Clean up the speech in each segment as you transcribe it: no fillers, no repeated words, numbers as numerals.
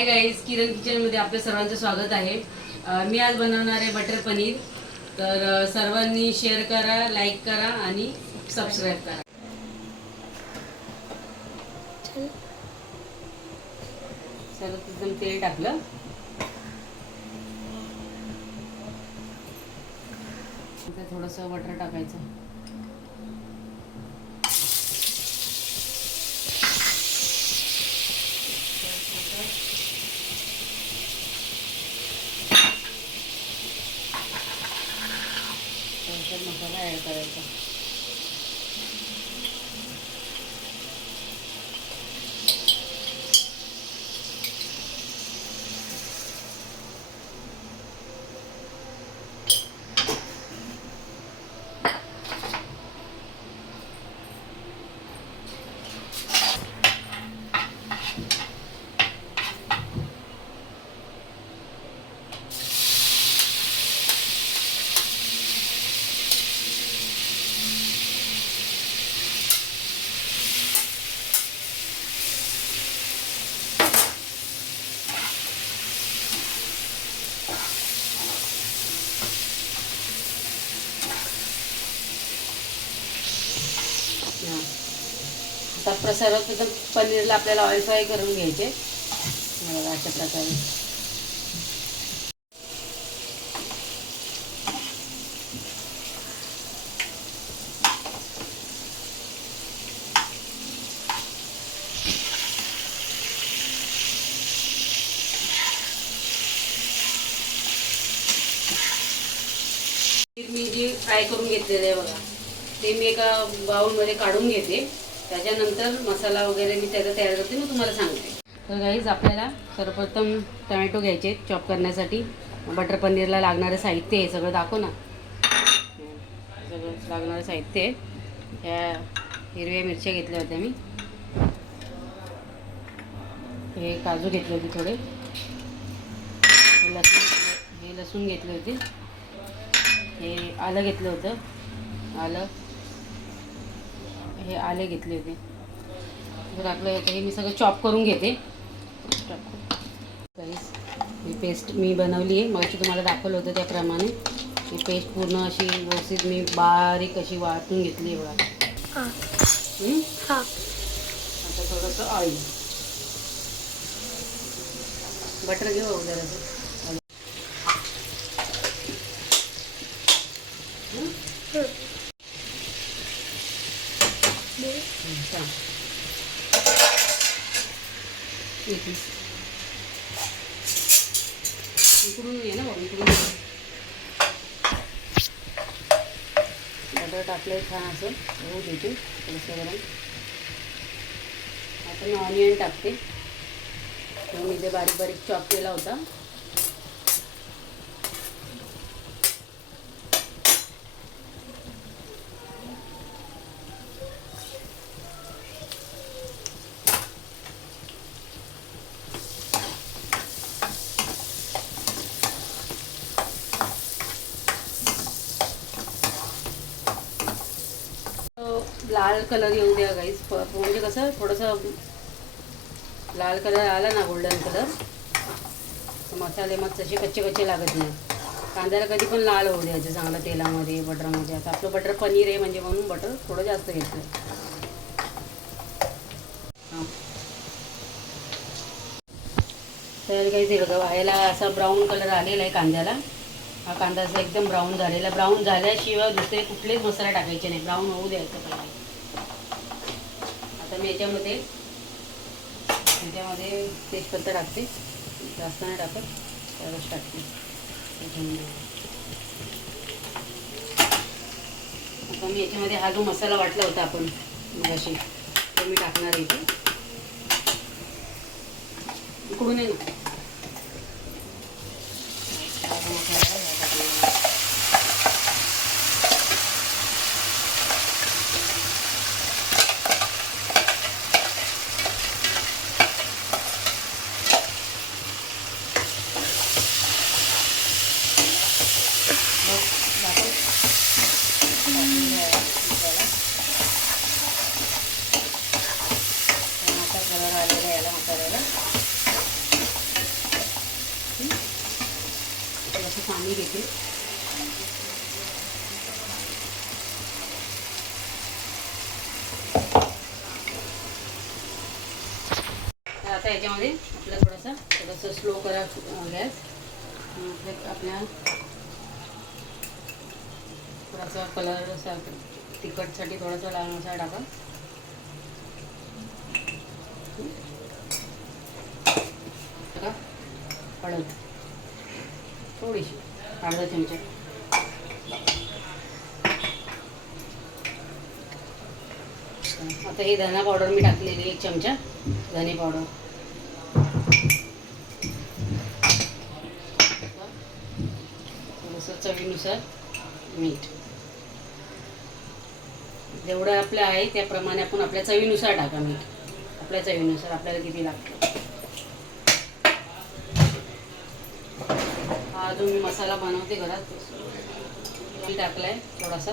Hi guys, किरण किचनमध्ये आपल्या सर्वांचं स्वागत आहे। मी आज बनवणार आहे बटर पनीर। तर सर्वांनी शेअर करा, लाईक करा आणि सबस्क्राईब करा। सर्व एकदम तेल टाकलं, थोडंसं बटर टाकायचं। मसाला ॲड करायचा। आता सर्वप्रथम पनीरला आपल्याला ऑइल फ्राय करून घ्यायचे। मला अशा प्रकारे मी जे फ्राय करून घेतलेलं आहे बघा, ते मी एका बाउलमध्ये काढून घेते। त्याच्यानंतर मसाला वगैरे मी त्याचा तयार करते, मी तुम्हाला सांगते। तर गाईज, आपल्याला सर्वप्रथम टोमॅटो घ्यायचे चॉप करण्यासाठी। बटर पनीरला लागणारं साहित्य आहे सगळं दाखव ना। सगळं लागणारं साहित्य आहे। ह्या हिरव्या मिरच्या घेतल्या होत्या मी, हे काजू घेतले होते थोडे, हे लसूण घेतले होते, हे आलं घेतलं होतं, आलं, हे आले घेतले होते। जर आपलं हे मी सगळं चॉप करून घेते। ही पेस्ट मी बनवली आहे, मग तुम्हाला दाखवलं होतं त्याप्रमाणे। ही पेस्ट पूर्ण अशी व्यवस्थित मी बारीक अशी वाटून घेतली आहे बघा। आता थोडंसं ऑइल, बटर घेऊ जरासं। इकडून ये ना बाबा, इकडून बटर टाकलं छान असं होऊ देते थोडंसं गरम। आता मी ऑनियन टाकते, मी इथे बारीक बारीक चॉप केला होता। लाल कलर येऊ द्या गाईस, म्हणजे कसं थोडंसं लाल कलर आला ना, गोल्डन कलर, मसाले मग तसे कच्चे कच्चे लागत नाही। कांद्याला कधी पण लाल होऊ द्यायचं चांगलं तेलामध्ये, बटरमध्ये। आता आपलं बटर पनीर आहे म्हणजे म्हणून बटर थोडं जास्त घेतलं। हां, तर काही बघा, व्हायला असा ब्राऊन कलर आलेला आहे कांद्याला। हा कांदा असा एकदम ब्राऊन झालेला। ब्राऊन झाल्याशिवाय दुसरे कुठलेच मसाले टाकायचे नाही, ब्राऊन होऊ द्यायचं पहिले। आता मी याच्यामध्ये तेजपत्ता टाकते, जास्त नाही टाकत, त्यावेळेस टाकते। आता मी याच्यामध्ये हा जो मसाला वाटला होता आपण मगाशी, तो मी टाकणार आहे इथे। इकडून आहे ना, पाणी घेते. आता याच्यामध्ये आपलं थोडंसं स्लो करा गॅस. आपल्या थोडासा कलर तिखटसाठी थोडासा लाल मसाला टाका. हळद थोडीशी, अर्धा चमचा. आता हे धना पावडर मी टाकलेली 1 चमचा धने पावडर. थोडंसं चवीनुसार मीठ. जेवढं आपलं आहे त्याप्रमाणे आपण आपल्या चवीनुसार टाका मीठ. आपल्या चवीनुसार आपल्याला किती लागतं. हा जो मी मसाला बनवते घरात मी टाकलाय थोडासा.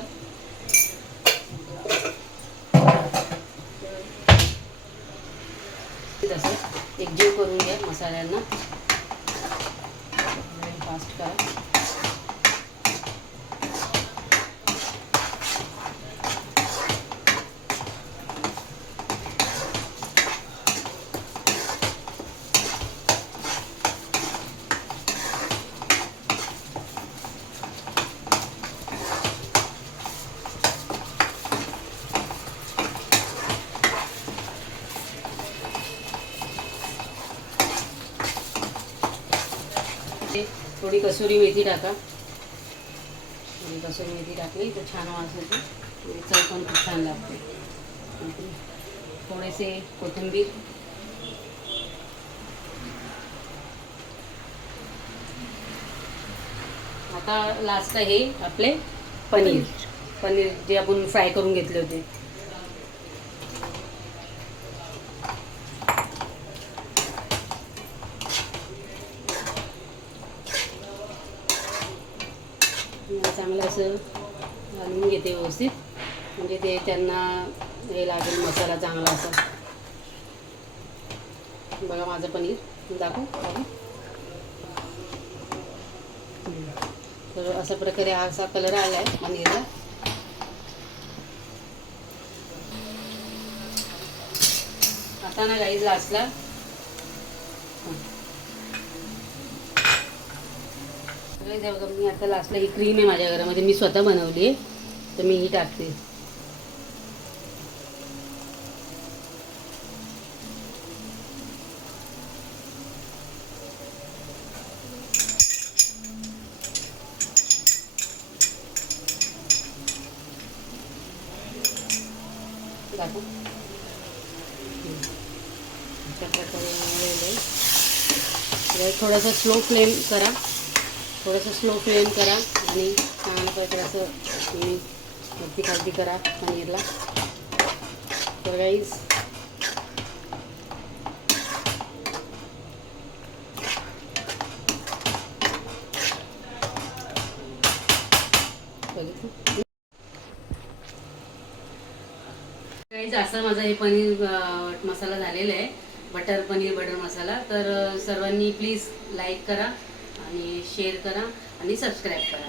तसं एकजीव करून घ्या मसाल्यांना. फास्ट करा. थोडी कसुरी मेथी टाका. थोडी कसुरी मेथी टाकली तर छान वास येतो. चव पण खूप छान लागते. थोडेसे कोथिंबीर. आता लास्ट हे आपले पनीर जे आपण फ्राय करून घेतले होते. चांगलं असं घालून घेते व्यवस्थित, म्हणजे ते त्यांना हे लागेल मसाला चांगला असा. बघा माझं पनीर दाखवू. तर अशा प्रकारे असा कलर आला आहे पनीरला. आता ना गाईज लास्टला मी आता लास्टला ही क्रीम आहे माझ्या घरामध्ये, मी स्वतः बनवली आहे तर मी ही टाकते. दाखवू अशा प्रकारे थोडंसं स्लो फ्लेम करा. थोडंसं स्लो फ्लेम करा आणि चांगल्या प्रकारे असं तुम्ही वरती खालती करा पनीरला. तर गाईज गाईज असं माझं हे पनीर मसाला झालेला आहे. पनीर बटर मसाला. तर सर्वांनी प्लीज लाईक करा आणि शेअर करा आणि सबस्क्राईब करा.